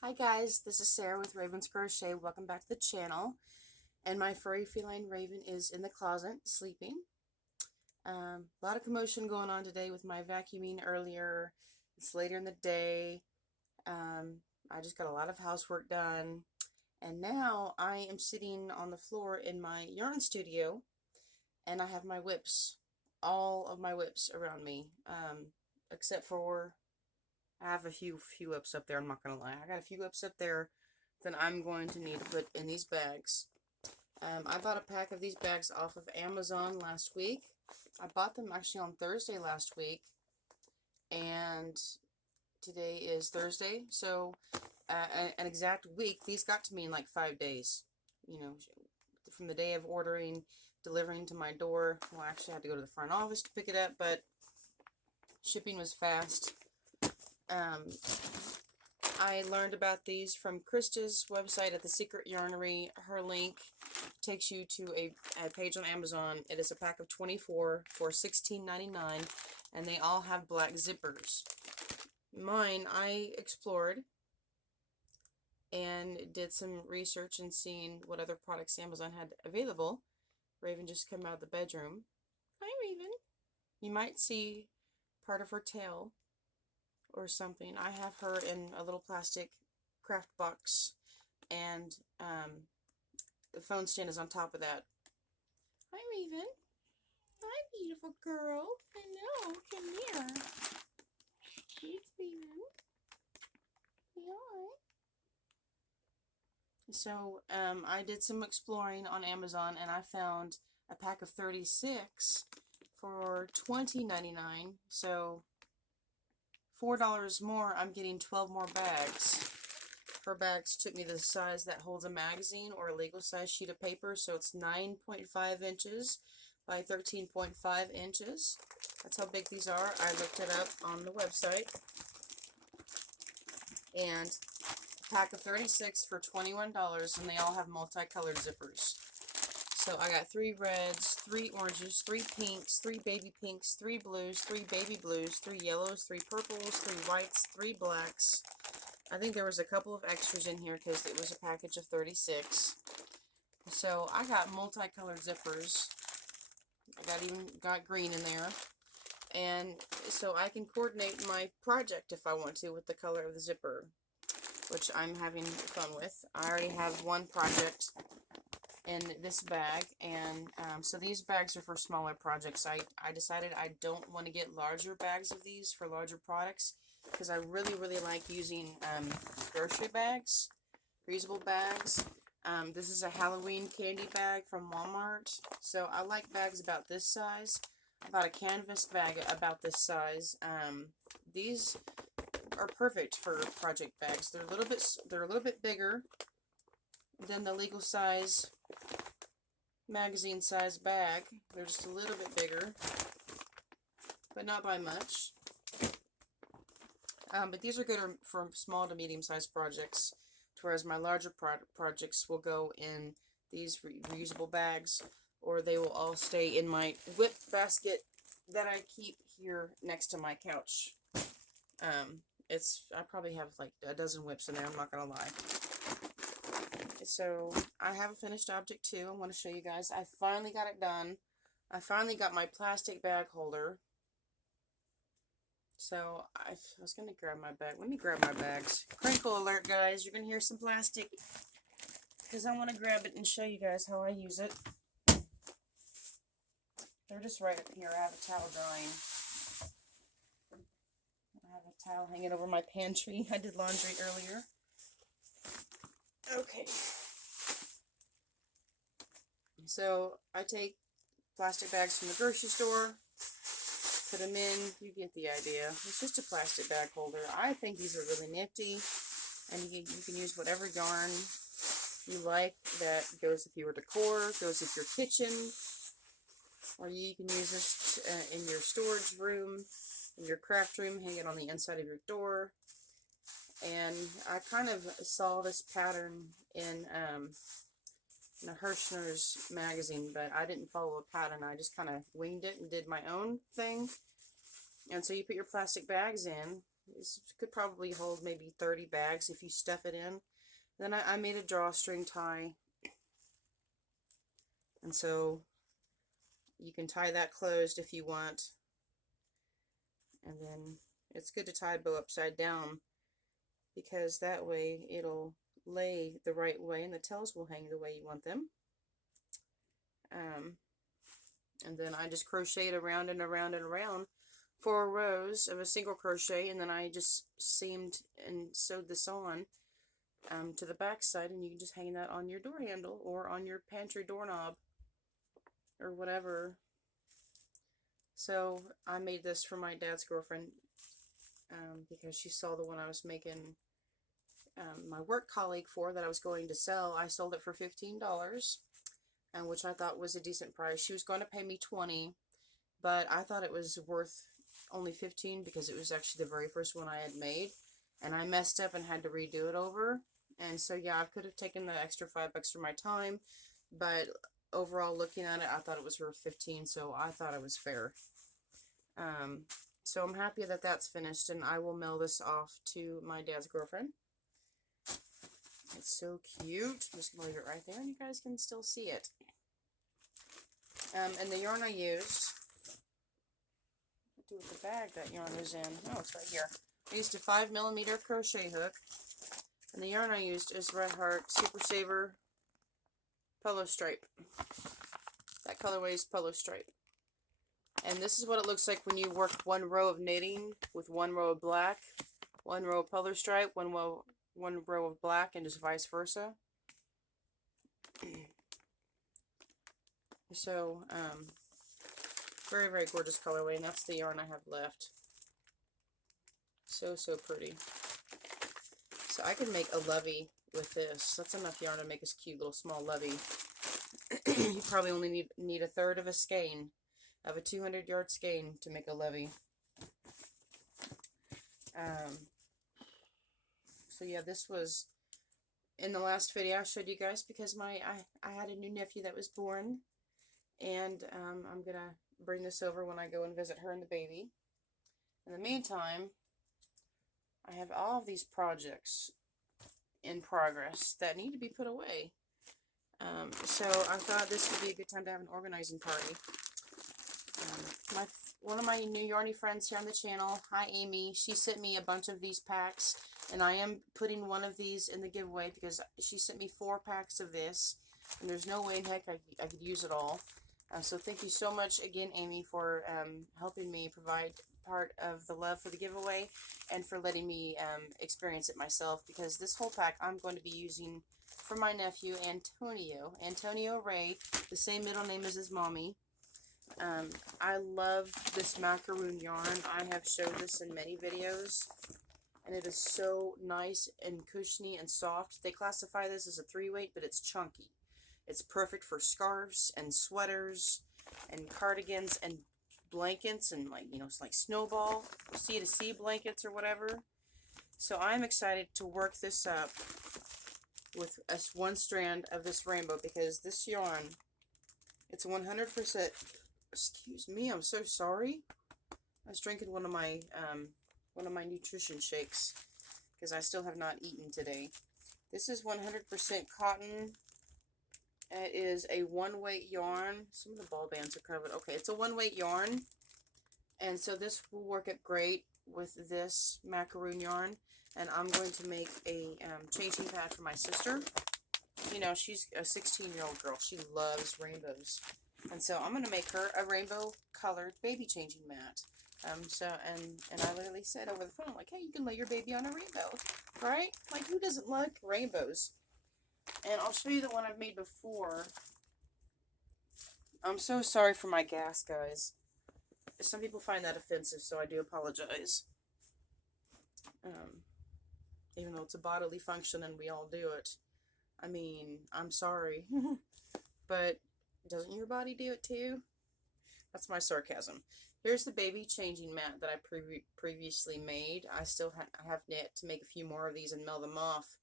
Hi guys, this is Sarah with Raven's Crochet. Welcome back to the channel. And my furry feline Raven is in the closet sleeping. A lot of commotion going on today with my vacuuming earlier. It's later in the day. I just got a lot of housework done. And now I am sitting on the floor in my yarn studio and I have my whips, all of my whips around me, except for I have a few whips up there, I'm not going to lie. I got a few whips up there that I'm going to need to put in these bags. I bought a pack of these bags off of Amazon last week. I bought them actually on Thursday last week, and today is Thursday, so an exact week. These got to me in like 5 days, you know, from the day of ordering, delivering to my door. Well, actually I had to go to the front office to pick it up, but shipping was fast. I learned about these from Krista's website at the Secret Yarnery. Her link takes you to a page on Amazon. It is a pack of 24 for $16.99, and they all have black zippers. Mine, I explored and did some research and seeing what other products Amazon had available. Raven just came out of the bedroom. Hi, Raven. You might see part of her tail or something. I have her in a little plastic craft box, and the phone stand is on top of that. Hi, Raven. Hi, beautiful girl. Hello, come here. It's Raven. Hi. So, I did some exploring on Amazon, and I found a pack of 36 for $20.99. So, $4 more, I'm getting 12 more bags. Her bags took me the size that holds a magazine or a legal size sheet of paper, so it's 9.5 inches by 13.5 inches. That's how big these are. I looked it up on the website. And a pack of 36 for $21, and they all have multicolored zippers. So I got 3 reds, 3 oranges, 3 pinks, 3 baby pinks, 3 blues, 3 baby blues, 3 yellows, 3 purples, 3 whites, 3 blacks. I think there was a couple of extras in here because it was a package of 36. So I got multicolored zippers. I got green in there. And so I can coordinate my project if I want to with the color of the zipper, which I'm having fun with. I already have one project in this bag, and so these bags are for smaller projects. I decided I don't want to get larger bags of these for larger products because I really like using grocery bags, reusable bags. This is a Halloween candy bag from Walmart, so I like bags about this size. About a canvas bag about this size. These are perfect for project bags. They're a little bit bigger than the legal size magazine size bag. They're just a little bit bigger, but not by much. But these are good for small to medium sized projects, whereas my larger projects will go in these reusable bags, or they will all stay in my whip basket that I keep here next to my couch. I probably have like a dozen whips in there, I'm not gonna lie. So I have a finished object too. I want to show you guys. I finally got it done. I finally got my plastic bag holder. So I was gonna grab my bag. Let me grab my bags. Crinkle alert, guys. You're gonna hear some plastic because I want to grab it and show you guys how I use it. They're just right up here. I have a towel drying. I have a towel hanging over my pantry. I did laundry earlier. Okay. So I take plastic bags from the grocery store, put them in. You get the idea. It's just a plastic bag holder. I think these are really nifty, and you can use whatever yarn you like that goes with your decor, goes with your kitchen, or you can use this in your storage room, in your craft room, hang it on the inside of your door. And I kind of saw this pattern in a Hirschner's magazine, but I didn't follow a pattern. I just kind of winged it and did my own thing. And so you put your plastic bags in, This could probably hold maybe 30 bags if you stuff it in. Then I made a drawstring tie, and so you can tie that closed if you want, and then it's good to tie a bow upside down because that way it'll lay the right way and the tails will hang the way you want them. And then I just crocheted around and around and around 4 rows of a single crochet, and then I just seamed and sewed this on to the back side, and you can just hang that on your door handle or on your pantry doorknob or whatever. So I made this for my dad's girlfriend because she saw the one I was making my work colleague for that I was going to sell. I sold it for $15, and which I thought was a decent price. She was going to pay me $20, but I thought it was worth only $15 because it was actually the very first one I had made, and I messed up and had to redo it over. And so yeah, I could have taken the extra $5 for my time, but overall looking at it, I thought it was worth $15, so I thought it was fair. So I'm happy that that's finished, and I will mail this off to my dad's girlfriend. It's so cute. I'm just going to leave it right there, and you guys can still see it. And the yarn I used, what do with the bag that yarn is in? Oh, it's right here. I used a 5mm crochet hook, and the yarn I used is Red Heart Super Saver Polo Stripe. That colorway is Polo Stripe. And this is what it looks like when you work 1 row of knitting with 1 row of black, 1 row of Polo Stripe, 1 row of black, and just vice versa. So, very, very gorgeous colorway, and that's the yarn I have left. So, so pretty. So I can make a lovey with this. That's enough yarn to make this cute little small lovey. You probably only need 1/3 of a skein, of a 200-yard skein to make a lovey. So yeah, this was in the last video I showed you guys because I had a new nephew that was born, and I'm gonna bring this over when I go and visit her and the baby. In the meantime, I have all of these projects in progress that need to be put away. So I thought this would be a good time to have an organizing party. One of my new yarny friends here on the channel, hi Amy, she sent me a bunch of these packs, and I am putting one of these in the giveaway because she sent me 4 packs of this, and there's no way in heck I could use it all. So thank you so much again, Amy, for helping me provide part of the love for the giveaway and for letting me experience it myself, because this whole pack I'm going to be using for my nephew Antonio Ray, the same middle name as his mommy. I love this macaroon yarn. I have showed this in many videos, and it is so nice and cushiony and soft. They classify this as a 3-weight, but it's chunky. It's perfect for scarves and sweaters and cardigans and blankets and, like, you know, it's like snowball, C2C blankets or whatever. So I'm excited to work this up with one strand of this rainbow, because this yarn, it's 100%, excuse me, I'm so sorry. I was drinking one of my nutrition shakes because I still have not eaten today. This is 100% cotton. It is a 1-weight yarn. Some of the ball bands are covered. Okay, it's a 1-weight yarn, and so this will work up great with this macaroon yarn. And I'm going to make a changing pad for my sister. You know, she's a 16-year-old girl. She loves rainbows. And so I'm going to make her a rainbow colored baby changing mat. And I literally said over the phone, like, hey, you can lay your baby on a rainbow, right? Like, who doesn't like rainbows? And I'll show you the one I've made before. I'm so sorry for my gas, guys. Some people find that offensive, so I do apologize. Even though it's a bodily function and we all do it. I mean, I'm sorry. But doesn't your body do it too? That's my sarcasm. Here's the baby changing mat that I previously made. I still have knit to make a few more of these and mail them off.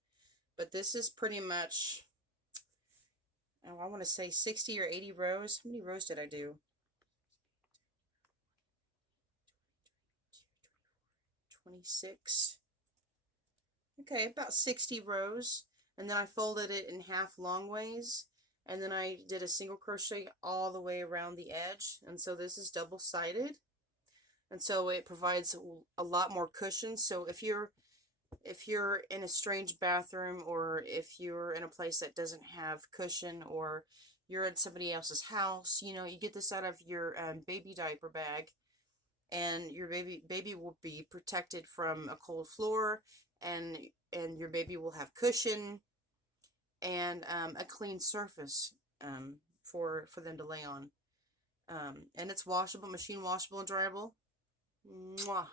But this is pretty much, oh, I want to say 60 or 80 rows. How many rows did I do? 26. Okay, about 60 rows. And then I folded it in half long ways. And then I did a single crochet all the way around the edge. And so this is double-sided. And so it provides a lot more cushion. So if you're in a strange bathroom, or if you're in a place that doesn't have cushion, or you're at somebody else's house, you know, you get this out of your baby diaper bag, and your baby will be protected from a cold floor, and your baby will have cushion and a clean surface for them to lay on. And it's washable, machine washable and dryable. Mwah.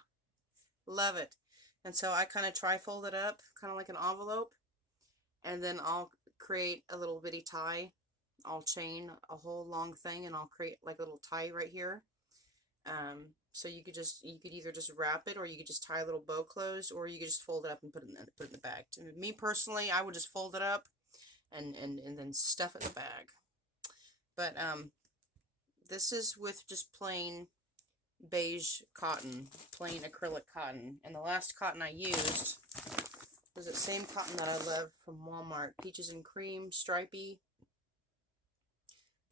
Love it. And so I kind of tri-fold it up, kind of like an envelope, and then I'll create a little bitty tie. I'll chain a whole long thing, and I'll create like a little tie right here. So you could either just wrap it, or you could just tie a little bow closed, or you could just fold it up and put it in the bag. To me personally, I would just fold it up and then stuff it in the bag. But this is with just plain beige cotton, plain acrylic cotton, and the last cotton I used was the same cotton that I love from Walmart, Peaches and Cream, stripey.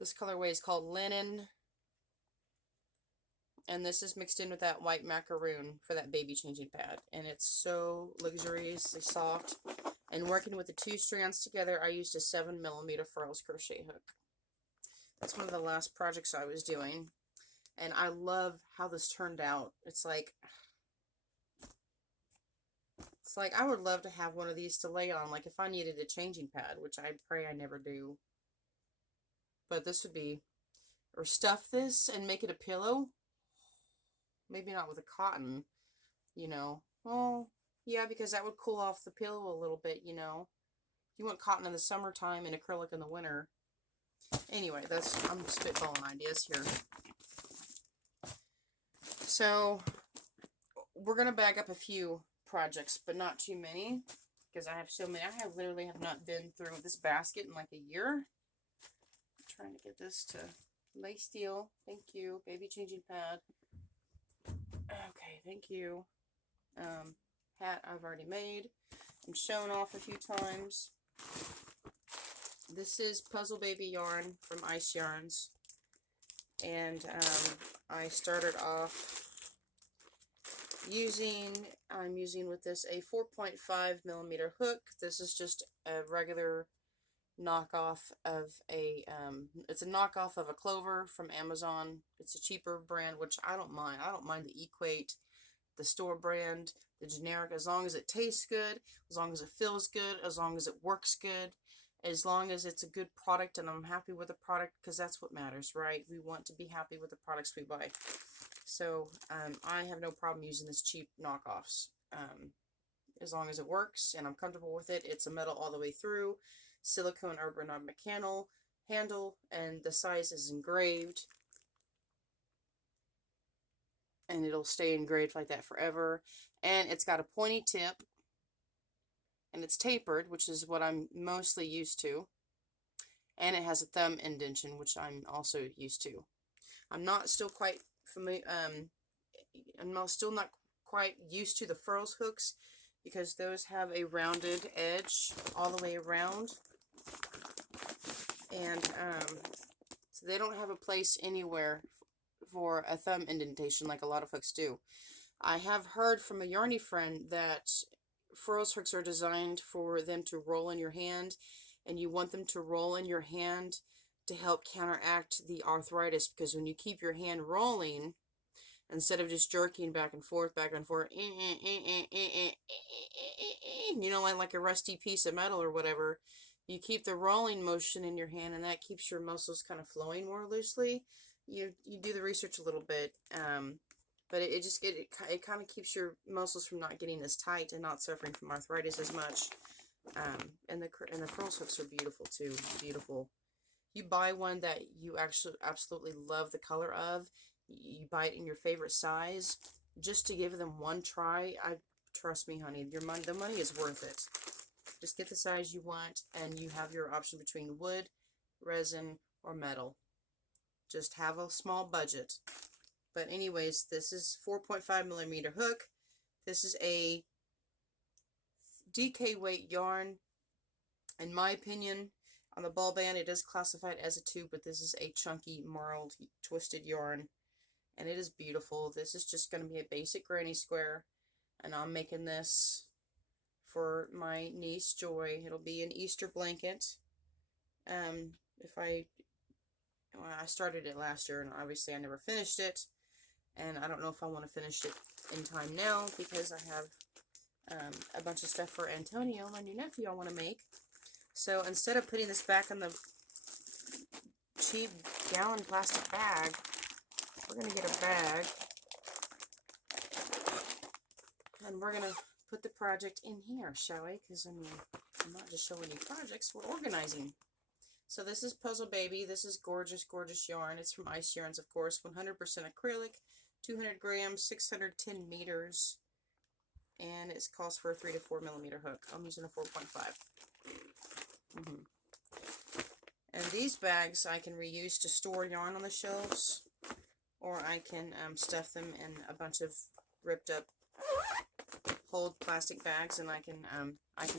This colorway is called Linen, and this is mixed in with that white macaroon for that baby changing pad, and it's so luxuriously soft. And working with the two strands together, I used a 7mm furls crochet hook. That's one of the last projects I was doing. And I love how this turned out. It's like I would love to have one of these to lay on, like if I needed a changing pad, which I pray I never do. But this would be, or stuff this and make it a pillow. Maybe not with a cotton, you know. Well, yeah, because that would cool off the pillow a little bit, you know. You want cotton in the summertime and acrylic in the winter. Anyway, I'm spitballing ideas here. So we're going to bag up a few projects, but not too many, because I have so many. I literally have not been through this basket in like a year. I'm trying to get this to lay steel. Thank you. Baby changing pad. Okay, thank you. Hat I've already made and shown off a few times. This is Puzzle Baby yarn from Ice Yarns, and I started off I'm using with this a 4.5mm hook. This is just a regular knockoff of it's a knockoff of a clover from Amazon. It's a cheaper brand, which I don't mind. I don't mind the Equate, the store brand, the generic, as long as it tastes good, as long as it feels good, as long as it works good, as long as it's a good product and I'm happy with the product, because that's what matters, right? We want to be happy with the products we buy. So I have no problem using this cheap knockoffs, as long as it works and I'm comfortable with it. It's a metal all the way through, silicone urban mechanical handle, and the size is engraved, and it'll stay engraved like that forever. And it's got a pointy tip, and it's tapered, which is what I'm mostly used to, and it has a thumb indentation, which I'm also used to. I'm not still quite familiar, I'm still not quite used to the furls hooks, because those have a rounded edge all the way around, and so they don't have a place anywhere for a thumb indentation like a lot of hooks do. I have heard from a yarny friend that furls hooks are designed for them to roll in your hand, and you want them to roll in your hand to help counteract the arthritis, because when you keep your hand rolling, instead of just jerking back and forth, you know, like a rusty piece of metal or whatever, you keep the rolling motion in your hand, and that keeps your muscles kind of flowing more loosely. You do the research a little bit, but it kind of keeps your muscles from not getting as tight and not suffering from arthritis as much. And the furls hooks are beautiful too. Beautiful. You buy one that you actually absolutely love the color of. You buy it in your favorite size, just to give them one try. Trust me, honey, the money is worth it. Just get the size you want, and you have your option between wood, resin, or metal. Just have a small budget. But anyways, this is 4.5mm hook. This is a DK weight yarn. In my opinion, on the ball band, it is classified as a tube, but this is a chunky, marled, twisted yarn, and it is beautiful. This is just going to be a basic granny square, and I'm making this for my niece Joy. It'll be an Easter blanket. I started it last year, and obviously I never finished it, and I don't know if I want to finish it in time now because I have a bunch of stuff for Antonio, my new nephew, I want to make. So instead of putting this back in the cheap gallon plastic bag, we're going to get a bag, and we're going to put the project in here, shall we? Because, I mean, I'm not just showing you projects, we're organizing. So this is Puzzle Baby. This is gorgeous, gorgeous yarn. It's from Ice Yarns, of course. 100% acrylic, 200 grams, 610 meters, and it calls for a 3 to 4 millimeter hook. I'm using a 4.5. And these bags I can reuse to store yarn on the shelves, or I can stuff them in a bunch of ripped up old plastic bags, and I can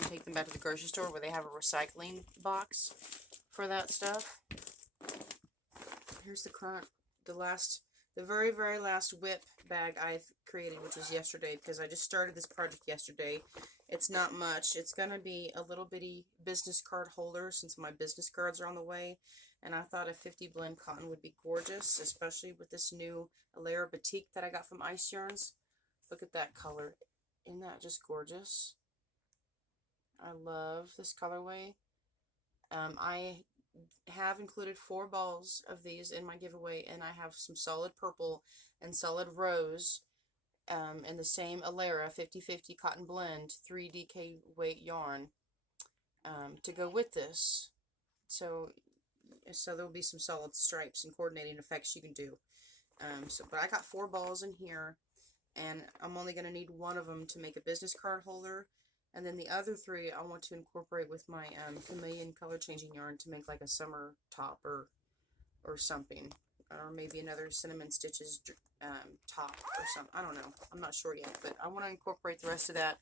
take them back to the grocery store where they have a recycling box for that stuff. Here's the very, very last WIP bag I've created, which was yesterday, because I just started this project yesterday. It's not much. It's going to be a little bitty business card holder since my business cards are on the way, and I thought a 50 blend cotton would be gorgeous, especially with this new layer batik that I got from Ice Yarns. Look at that color. Isn't that just gorgeous? I love this colorway. I have included 4 balls of these in my giveaway, and I have some solid purple and solid rose in the same Alera 50/50 cotton blend 3 DK weight yarn to go with this. So there will be some solid stripes and coordinating effects you can do. But I got 4 balls in here, and I'm only going to need 1 of them to make a business card holder. And then the other 3 I want to incorporate with my chameleon color changing yarn to make like a summer top or something. Or maybe another cinnamon stitches top or something. I don't know. I'm not sure yet. But I want to incorporate the rest of that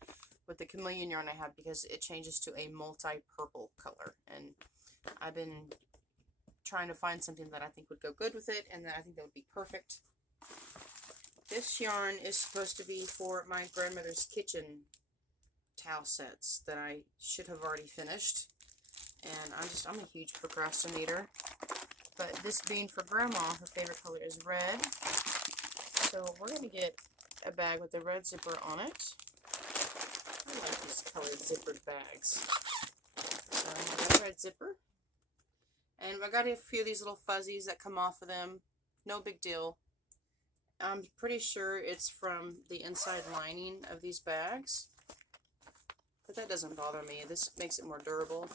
with the chameleon yarn I have because it changes to a multi-purple color. And I've been trying to find something that I think would go good with it, and that I think that would be perfect. This yarn is supposed to be for my grandmother's kitchen towel sets that I should have already finished, and I'm a huge procrastinator. But this being for Grandma, her favorite color is red, so we're going to get a bag with a red zipper on it. I like these colored zippered bags. So I got a red zipper, and I got a few of these little fuzzies that come off of them. No big deal. I'm pretty sure it's from the inside lining of these bags, but that doesn't bother me. This makes it more durable.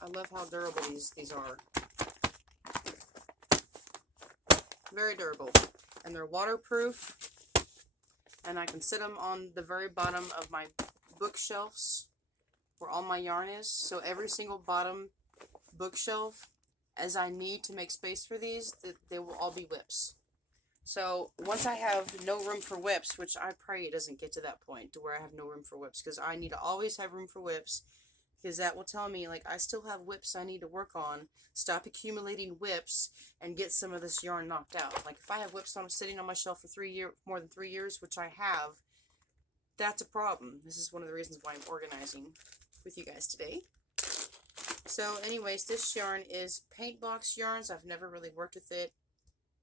I love how durable these are. Very durable. And they're waterproof. And I can sit them on the very bottom of my bookshelves where all my yarn is. So every single bottom bookshelf, as I need to make space for these, they will all be WIPs. So once I have no room for WIPs, which I pray it doesn't get to that point to where I have no room for WIPs, because I need to always have room for WIPs, because that will tell me, like, I still have WIPs I need to work on, stop accumulating WIPs, and get some of this yarn knocked out. Like, if I have WIPs sitting on my shelf for more than 3 years, which I have, that's a problem. This is one of the reasons why I'm organizing with you guys today. So anyways, this yarn is Paint Box Yarns. I've never really worked with it.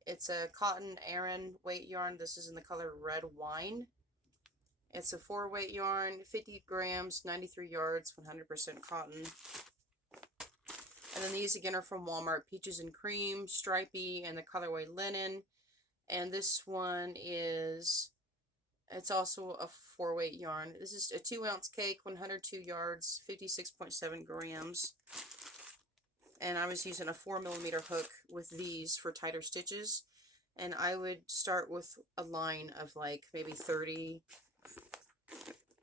It's a cotton Aran weight yarn. This is in the color Red Wine. It's a 4 weight yarn, 50 grams, 93 yards, 100% cotton. And then these again are from Walmart, Peaches and Cream, Stripey, and the colorway Linen. And this one is, it's also a 4 weight yarn. This is a 2 ounce cake, 102 yards, 56.7 grams. And I was using a 4 millimeter hook with these for tighter stitches. And I would start with a line of like maybe 30.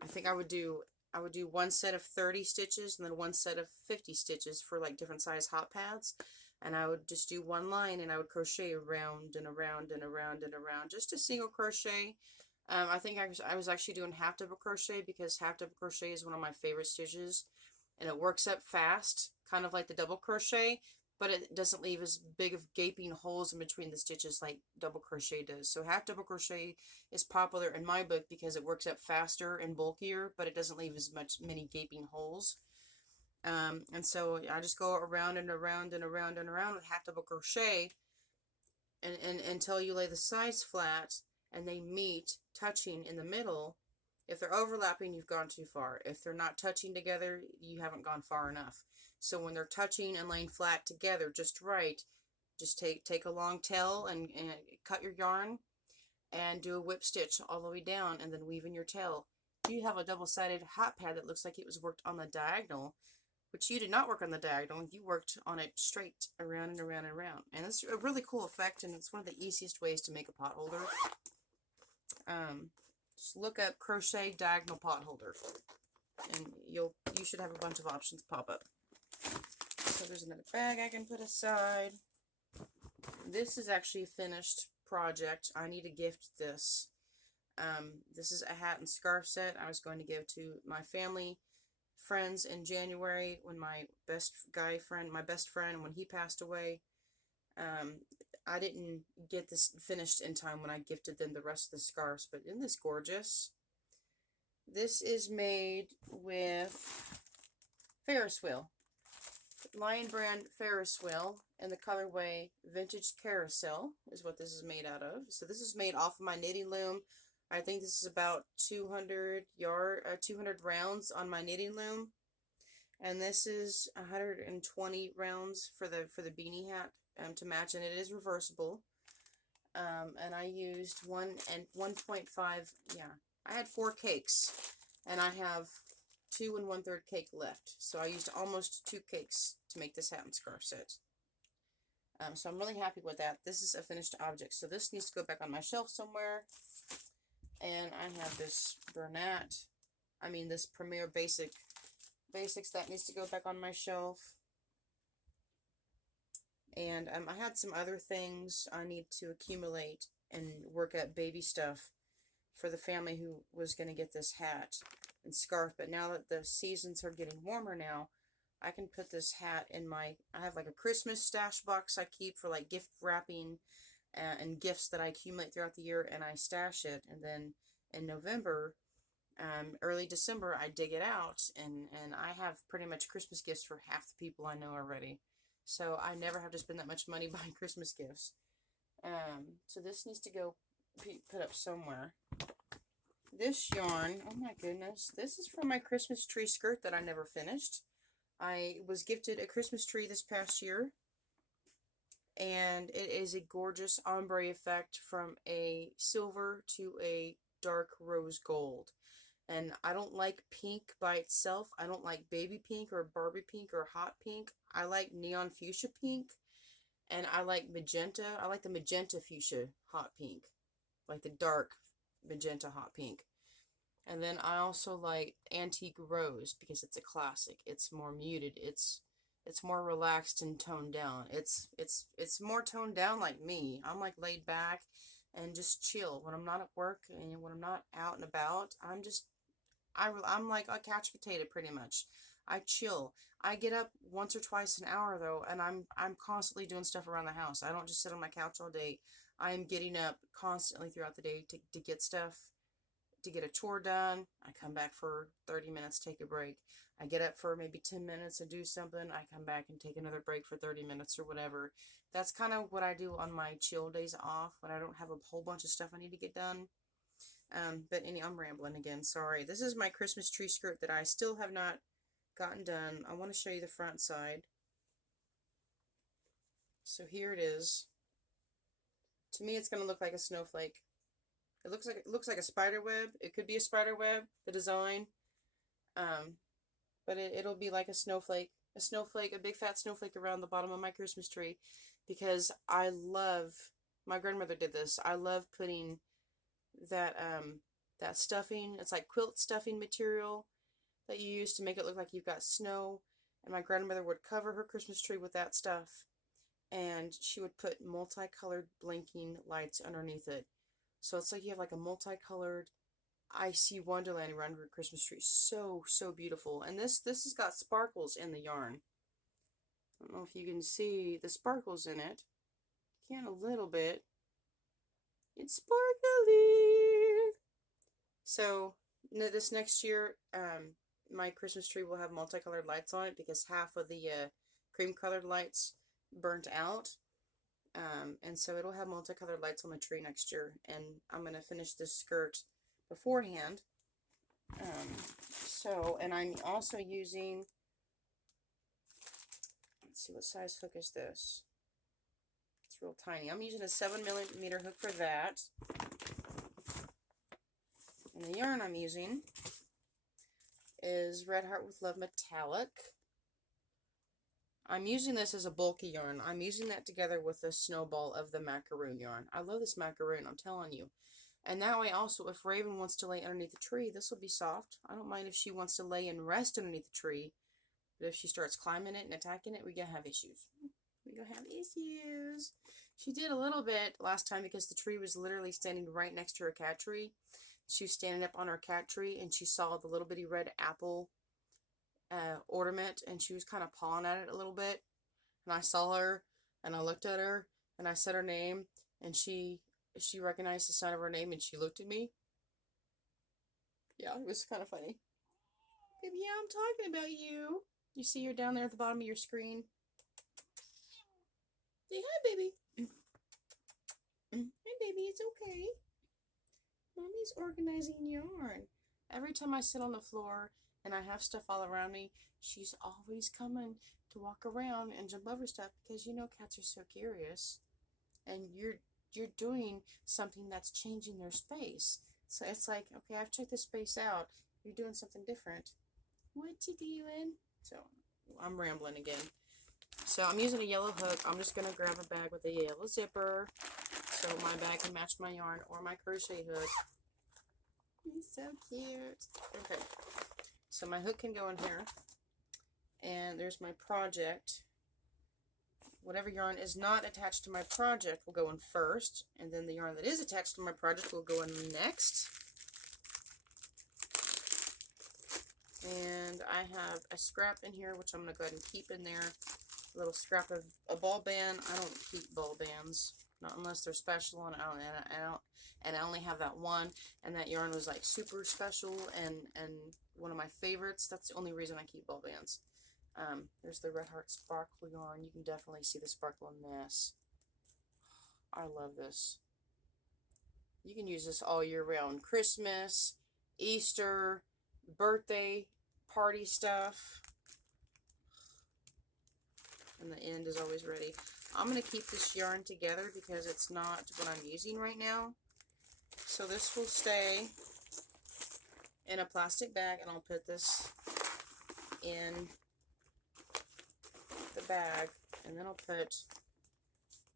I think I would do one set of 30 stitches and then one set of 50 stitches for like different size hot pads. and I would just do one line, and I would crochet around and around and around and around, just a single crochet. I think I was actually doing half double crochet, because half double crochet is one of my favorite stitches, and it works up fast, kind of like the double crochet, but it doesn't leave as big of gaping holes in between the stitches like double crochet does. So half double crochet is popular in my book because it works up faster and bulkier, but it doesn't leave as many gaping holes. And so I just go around and around and around and around with half double crochet, and until you lay the sides flat and they meet, touching in the middle. If they're overlapping, you've gone too far. If they're not touching together, you haven't gone far enough. So when they're touching and laying flat together just right, just take a long tail and cut your yarn and do a whip stitch all the way down, and then weave in your tail. You have a double-sided hot pad that looks like it was worked on the diagonal, which you did not work on the diagonal. You worked on it straight around and around and around. And it's a really cool effect, and it's one of the easiest ways to make a pot holder. Just look up crochet diagonal pot holder, and you should have a bunch of options pop up. So there's another bag I can put aside. This is actually a finished project. I need to gift this. This is a hat and scarf set I was going to give to my family friends in January, when my best friend, when he passed away. I didn't get this finished in time when I gifted them the rest of the scarves, but isn't this gorgeous? This is made with Ferris wheel. Lion brand Ferris wheel, and the colorway Vintage Carousel is what this is made out of. So this is made off of my knitting loom. I think this is about 200 rounds on my knitting loom, and this is 120 rounds for the beanie hat to match, and it is reversible. And I used 1.5. Yeah, I had 4 cakes, and I have 2 1/3 cake left. So I used almost 2 cakes to make this hat and scarf set. So I'm really happy with that. This is a finished object, so this needs to go back on my shelf somewhere. And I have this this Premier Basics that needs to go back on my shelf. And I had some other things I need to accumulate and work up, baby stuff for the family who was going to get this hat and scarf. But now that the seasons are getting warmer now, I can put this hat in I have like a Christmas stash box I keep for like gift wrapping and gifts that I accumulate throughout the year, and I stash it. And then in November, early December, I dig it out, and I have pretty much Christmas gifts for half the people I know already. So I never have to spend that much money buying Christmas gifts. So this needs to go put up somewhere. This yarn, oh my goodness, this is from my Christmas tree skirt that I never finished. I was gifted a Christmas tree this past year, and it is a gorgeous ombre effect from a silver to a dark rose gold. And I don't like pink by itself. I don't like baby pink or Barbie pink or hot pink. I like neon fuchsia pink, and I like magenta. I like the magenta fuchsia hot pink, like the dark magenta hot pink. And then I also like antique rose because it's a classic. It's more muted. It's more relaxed and toned down. It's more toned down like me. I'm like laid back and just chill when I'm not at work and when I'm not out and about. I'm like a couch potato pretty much. I chill. I get up once or twice an hour though, and I'm constantly doing stuff around the house. I don't just sit on my couch all day. I am getting up constantly throughout the day to get stuff, to get a chore done. I come back for 30 minutes, take a break. I get up for maybe 10 minutes and do something. I come back and take another break for 30 minutes or whatever. That's kind of what I do on my chill days off when I don't have a whole bunch of stuff I need to get done. But I'm rambling again, sorry. This is my Christmas tree skirt that I still have not gotten done. I want to show you the front side. So here it is. To me, it's going to look like a snowflake. It looks like a spider web. It could be a spider web, the design. But it'll be like a snowflake, a big fat snowflake around the bottom of my Christmas tree, because my grandmother did this. I love putting that stuffing. It's like quilt stuffing material that you use to make it look like you've got snow. And my grandmother would cover her Christmas tree with that stuff. and she would put multicolored blinking lights underneath it. So it's like you have like a multicolored icy wonderland around your Christmas tree. So, so beautiful. And this has got sparkles in the yarn. I don't know if you can see the sparkles in it. You can a little bit. It's sparkly. So this next year, my Christmas tree will have multicolored lights on it because half of the cream colored lights burnt out. And so it'll have multicolored lights on the tree next year. And I'm going to finish this skirt beforehand. And I'm also using, let's see, what size hook is this? It's real tiny. I'm using a 7mm hook for that. And the yarn I'm using is Red Heart with Love Metallic. I'm using this as a bulky yarn. I'm using that together with the snowball of the macaroon yarn. I love this macaroon, I'm telling you. And that way also, if Raven wants to lay underneath the tree, this will be soft. I don't mind if she wants to lay and rest underneath the tree. But if she starts climbing it and attacking it, we're going to have issues. We're going to have issues. She did a little bit last time because the tree was literally standing right next to her cat tree. She was standing up on her cat tree and she saw the little bitty red apple ornament and she was kind of pawing at it a little bit. And I saw her and I looked at her and I said her name and she recognized the sound of her name and she looked at me. Yeah, it was kind of funny. Baby, yeah, I'm talking about you. You see her down there at the bottom of your screen. Say hi, baby. Hi, baby, it's okay. Mommy's organizing yarn. Every time I sit on the floor and I have stuff all around me, she's always coming to walk around and jump over stuff because you know cats are so curious. And you're doing something that's changing their space. So it's like, okay, I've checked this space out. You're doing something different. What you doing? So I'm rambling again. So I'm using a yellow hook. I'm just going to grab a bag with a yellow zipper so my bag can match my yarn or my crochet hook. He's so cute. Okay. So my hook can go in here. And there's my project. Whatever yarn is not attached to my project will go in first. And then the yarn that is attached to my project will go in next. And I have a scrap in here, which I'm going to go ahead and keep in there. A little scrap of a ball band. I don't keep ball bands, not unless they're special, and I only have that one, and that yarn was like super special and one of my favorites. That's the only reason I keep ball bands. There's the Red Heart Sparkle yarn. You can definitely see the sparkle in this. I love this. You can use this all year round. Christmas, Easter, birthday, party stuff. And the end is always ready. I'm going to keep this yarn together because it's not what I'm using right now. So this will stay in a plastic bag, and I'll put this in the bag, and then I'll put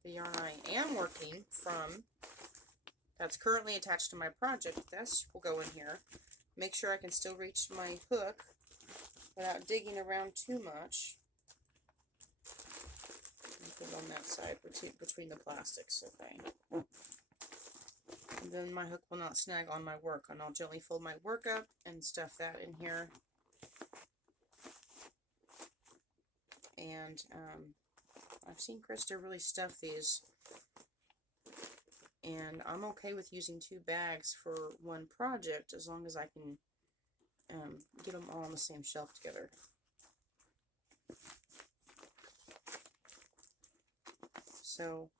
the yarn I am working from that's currently attached to my project. This will go in here. Make sure I can still reach my hook without digging around too much. Put it on that side between the plastics, okay. And then my hook will not snag on my work, and I'll gently fold my work up and stuff that in here. And I've seen Krista really stuff these, and I'm okay with using 2 bags for one project as long as I can get them all on the same shelf together. So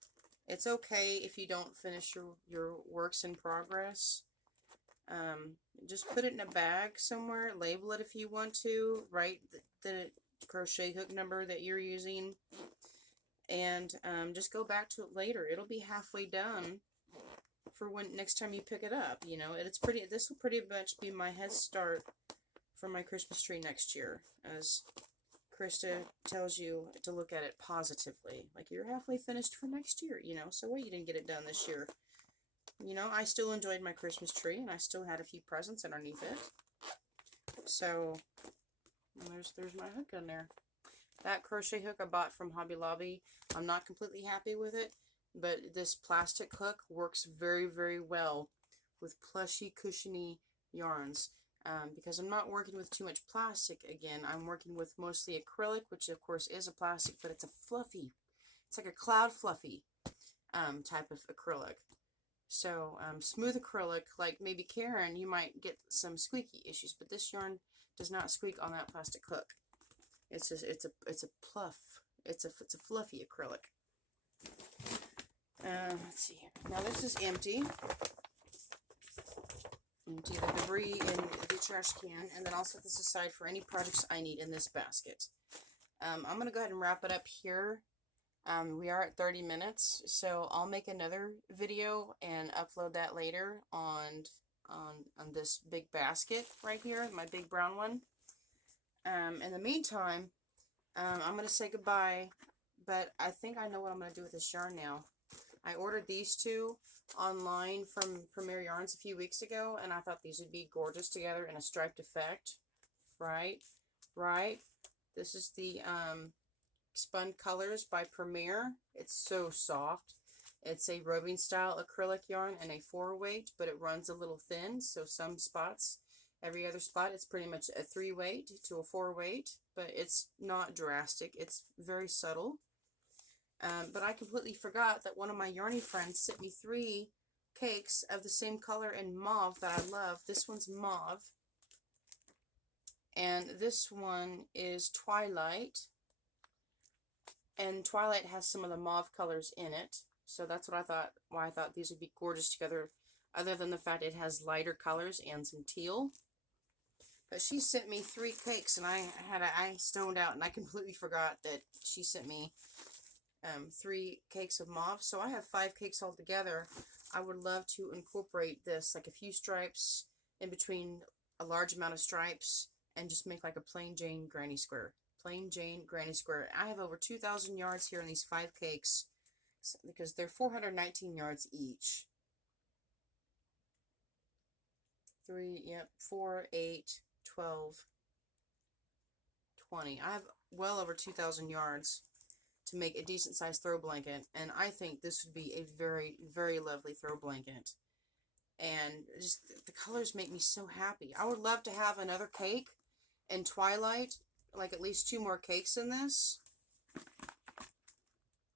it's okay if you don't finish your works in progress. Just put it in a bag somewhere, label it if you want to, write the crochet hook number that you're using, and just go back to it later. It'll be halfway done for when next time you pick it up. You know, this will pretty much be my head start for my Christmas tree next year, as Krista tells you to look at it positively. Like, you're halfway finished for next year, you know. So what, you didn't get it done this year. You know, I still enjoyed my Christmas tree, and I still had a few presents underneath it. So there's my hook in there. That crochet hook I bought from Hobby Lobby. I'm not completely happy with it, but this plastic hook works very, very well with plushy, cushiony yarns. Because I'm not working with too much plastic again. I'm working with mostly acrylic, which of course is a plastic, but it's a fluffy, it's like a cloud fluffy type of acrylic. So smooth acrylic, like maybe Karen, you might get some squeaky issues, but this yarn does not squeak on that plastic hook. It's just it's a pluff. It's a fluffy acrylic. Let's see here. Now this is empty. Empty the debris in the trash can, and then I'll set this aside for any projects I need in this basket. I'm going to go ahead and wrap it up here. We are at 30 minutes, so I'll make another video and upload that later on this big basket right here, my big brown one. In the meantime, I'm going to say goodbye, but I think I know what I'm going to do with this yarn now. I ordered these two online from Premier Yarns a few weeks ago, and I thought these would be gorgeous together in a striped effect. Right? This is the Spun Colors by Premier. It's so soft. It's a roving style acrylic yarn and a 4-weight, but it runs a little thin, so some spots, every other spot, it's pretty much a 3-weight to a 4-weight, but it's not drastic. It's very subtle. But I completely forgot that one of my yarny friends sent me 3 cakes of the same color in mauve that I love. This one's mauve, and this one is Twilight, and Twilight has some of the mauve colors in it, so that's what I thought, why I thought these would be gorgeous together, other than the fact it has lighter colors and some teal. But she sent me 3 cakes, and I stoned out, and I completely forgot that she sent me 3 cakes of mauve, so I have 5 cakes altogether. I would love to incorporate this, like a few stripes in between a large amount of stripes, and just make like a plain Jane granny square. Plain Jane granny square. I have over 2,000 yards here in these 5 cakes, because they're 419 yards each. 4, 8, 12, 20. I have well over 2,000 yards to make a decent sized throw blanket, and I think this would be a very, very lovely throw blanket. And just the colors make me so happy. I would love to have another cake in Twilight, like at least 2 more cakes in this.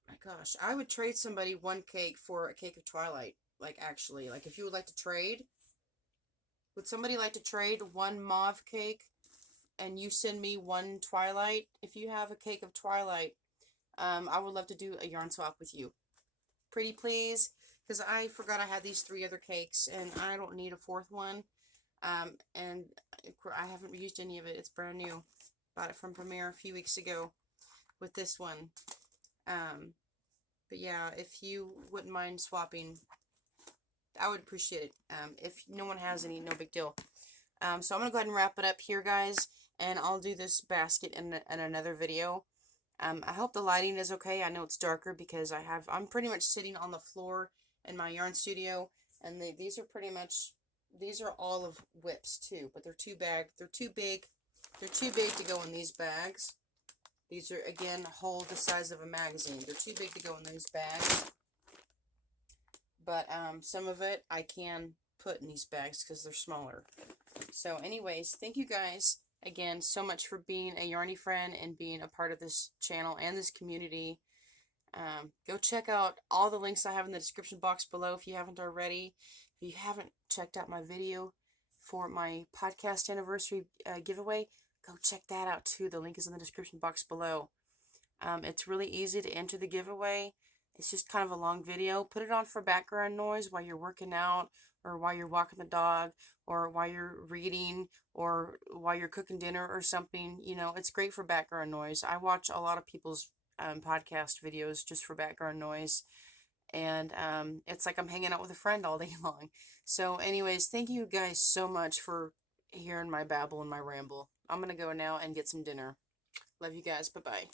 My gosh, I would trade somebody 1 cake for a cake of Twilight. Like, actually, like if you would like to trade, would somebody like to trade 1 mauve cake and you send me 1 Twilight? If you have a cake of Twilight, I would love to do a yarn swap with you. Pretty please, because I forgot I had these 3 other cakes, and I don't need a 4th one. And I haven't used any of it. It's brand new. Bought it from Premier a few weeks ago with this one. But yeah, if you wouldn't mind swapping, I would appreciate it. If no one has any, no big deal. So I'm going to go ahead and wrap it up here, guys, and I'll do this basket in another video. I hope the lighting is okay. I know it's darker because I'm pretty much sitting on the floor in my yarn studio, and these are all of WIPs too, but they're too big to go in these bags. These are, again, hold the size of a magazine. They're too big to go in those bags, but some of it I can put in these bags because they're smaller. So anyways, thank you guys again so much for being a yarny friend and being a part of this channel and this community. Go check out all the links I have in the description box below if you haven't already. If you haven't checked out my video for my podcast anniversary giveaway, go check that out too. The link is in the description box below. It's really easy to enter the giveaway. It's just kind of a long video. Put it on for background noise while you're working out, or while you're walking the dog, or while you're reading, or while you're cooking dinner or something. You know, it's great for background noise. I watch a lot of people's podcast videos just for background noise, and it's like I'm hanging out with a friend all day long. So anyways, thank you guys so much for hearing my babble and my ramble. I'm gonna go now and get some dinner. Love you guys. Bye-bye.